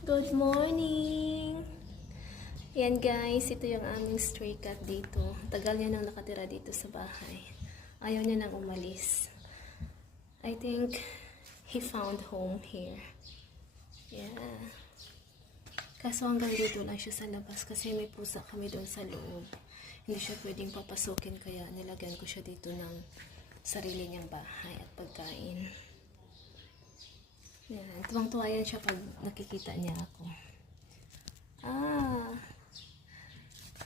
Good morning! Yan guys, ito yung aming stray cat dito. Tagal niya nang nakatira dito sa bahay. Ayaw niya nang umalis. I think he found home here. Yeah. Kaso hanggang dito lang siya sa labas kasi may pusa kami doon sa loob. Hindi siya pwedeng papasukin kaya nilagyan ko siya dito ng sarili niyang bahay at pagkain. Yan, tuwang-tuwa yan siya pag nakikita niya ako.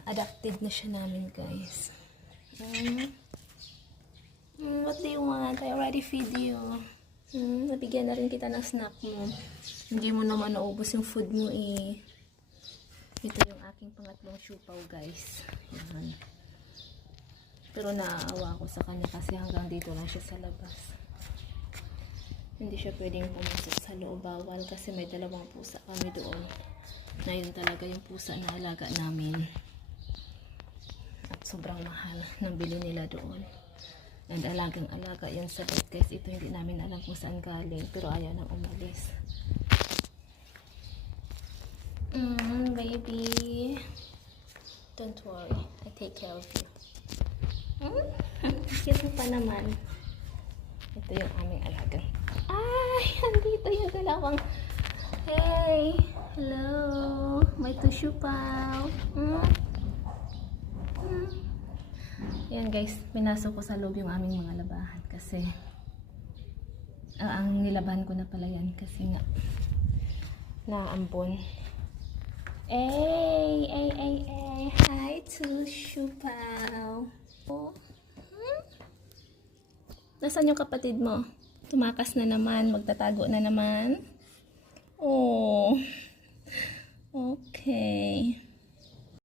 Adapted na siya namin, guys. What do you want? I already feed you. Nabigyan na rin kita ng snack mo. Hindi mo naman naubos yung food mo eh. Ito yung aking pangatlong siupaw, guys. Yan. Pero naaawa ako sa kanya kasi hanggang dito lang siya sa labas. Hindi siya pwedeng pumasok sa loob, bawal kasi may dalawang pusa kami doon. Na yun talaga yung pusa na alaga namin. At sobrang mahal ng bili nila doon. And alagang-alaga yan sa bed guys. Ito hindi namin alam kung saan galing pero ayaw nang umalis. Baby. Don't worry. I take care of you. Cute mo pa naman. Ito yung aming alagang. Ay, andito yung dalawang. Hey, hello. May tissue pa. Yan guys, pinasok ko sa loob yung aming mga labahan kasi ang nilabahan ko na pala yan kasi nga naambon. Hey, hey, hey, hey. Hi, tissue pal. Nasaan yung kapatid mo? Tumakas na naman, magtatago na naman. Oh. Okay.